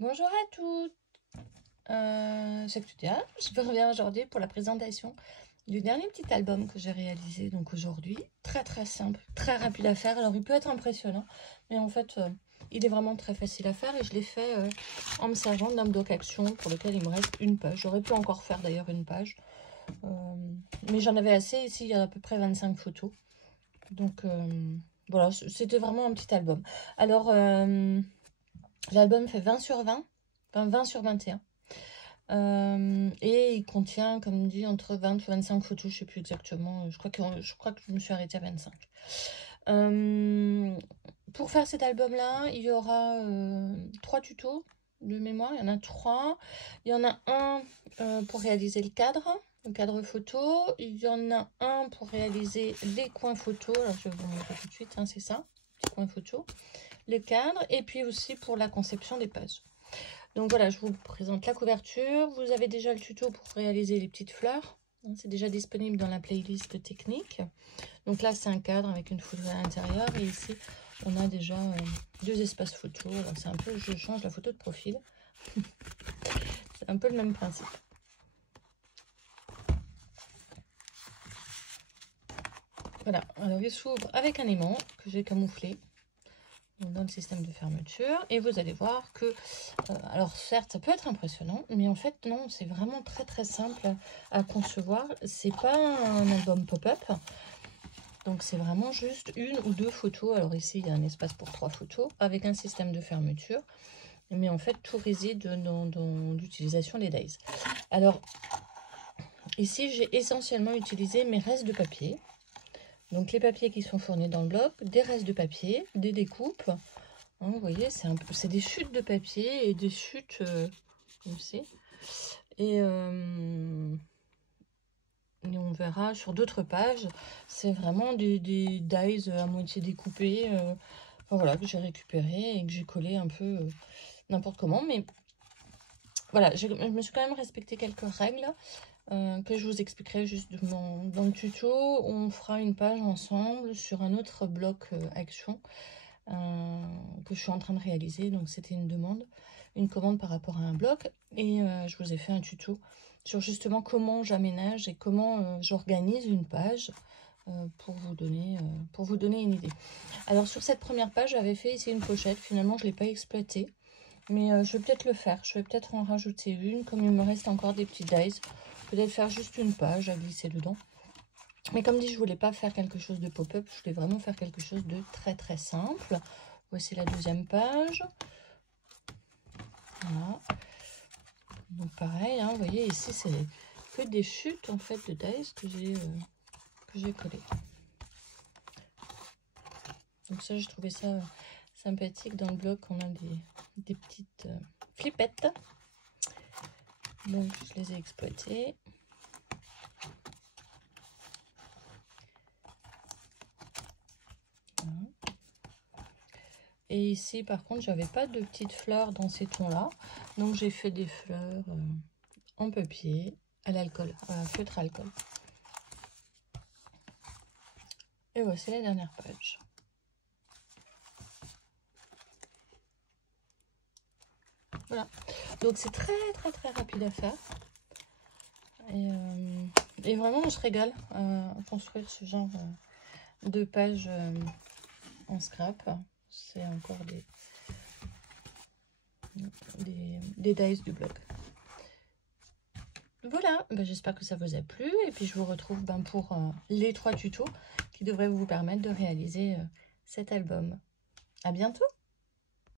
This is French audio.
Bonjour à toutes, c'est Claudia. Je vous reviens aujourd'hui pour la présentation du dernier petit album que j'ai réalisé donc aujourd'hui. Très simple, très rapide à faire. Alors il peut être impressionnant, mais en fait il est vraiment très facile à faire et je l'ai fait en me servant d'un bloc action pour lequel il me reste une page. J'aurais pu encore faire d'ailleurs une page, mais j'en avais assez. Ici il y a à peu près 25 photos. Donc voilà, c'était vraiment un petit album. Alors l'album fait 20 sur 20, enfin 20 sur 21. Et il contient, comme dit, entre 20 et 25 photos, je ne sais plus exactement. Je crois que je me suis arrêtée à 25. Pour faire cet album-là, il y aura 3 tutos de mémoire. Il y en a 3. Il y en a un pour réaliser le cadre photo. Il y en a un pour réaliser les coins photos. Alors, je vais vous montrer tout de suite, hein, c'est ça, les coins photos. Le cadre, et puis aussi pour la conception des pages. Donc voilà, je vous présente la couverture. Vous avez déjà le tuto pour réaliser les petites fleurs. C'est déjà disponible dans la playlist technique. Donc là, c'est un cadre avec une photo à l'intérieur. Et ici, on a déjà 2 espaces photos. Alors c'est un peu, je change la photo de profil. C'est un peu le même principe. Voilà, alors il s'ouvre avec un aimant que j'ai camouflé dans le système de fermeture, et vous allez voir que alors certes ça peut être impressionnant, mais en fait non, c'est vraiment très simple à concevoir. C'est pas un album pop-up, donc c'est vraiment juste 1 ou 2 photos. Alors ici il y a un espace pour 3 photos avec un système de fermeture, mais en fait tout réside dans l'utilisation des dies. Alors ici j'ai essentiellement utilisé mes restes de papier. Donc les papiers qui sont fournis dans le bloc, des restes de papier, des découpes. Hein, vous voyez, c'est des chutes de papier et des chutes comme ci. Et on verra sur d'autres pages, c'est vraiment des dies à moitié découpés. Enfin, voilà, que j'ai récupéré et que j'ai collé un peu n'importe comment. Mais voilà, je me suis quand même respecté quelques règles. Que je vous expliquerai juste dans le tuto. On fera une page ensemble sur un autre bloc action que je suis en train de réaliser. Donc c'était une commande par rapport à un bloc, et je vous ai fait un tuto sur justement comment j'aménage et comment j'organise une page pour vous donner une idée. Alors sur cette première page, j'avais fait ici une pochette. Finalement je ne l'ai pas exploitée, mais je vais peut-être le faire. Je vais peut-être en rajouter une, comme il me reste encore des petits dies. Peut-être faire juste une page à glisser dedans. Mais comme dit, je voulais pas faire quelque chose de pop-up. Je voulais vraiment faire quelque chose de très simple. Voici la deuxième page. Voilà. Donc pareil, hein, vous voyez ici, c'est que des chutes en fait de dies que j'ai collé. Donc ça, j'ai trouvé ça sympathique. Dans le bloc, on a des petites flippettes. Donc je les ai exploitées. Et ici, par contre, j'avais pas de petites fleurs dans ces tons-là. Donc, j'ai fait des fleurs en papier, à l'alcool, à feutre alcool. Et voici la dernière page. Voilà. Donc, c'est très rapide à faire. Et vraiment, on se régale à construire ce genre de pages en scrap. C'est encore des dies du blog. Voilà, ben, j'espère que ça vous a plu, et puis je vous retrouve pour les 3 tutos qui devraient vous permettre de réaliser cet album. À bientôt!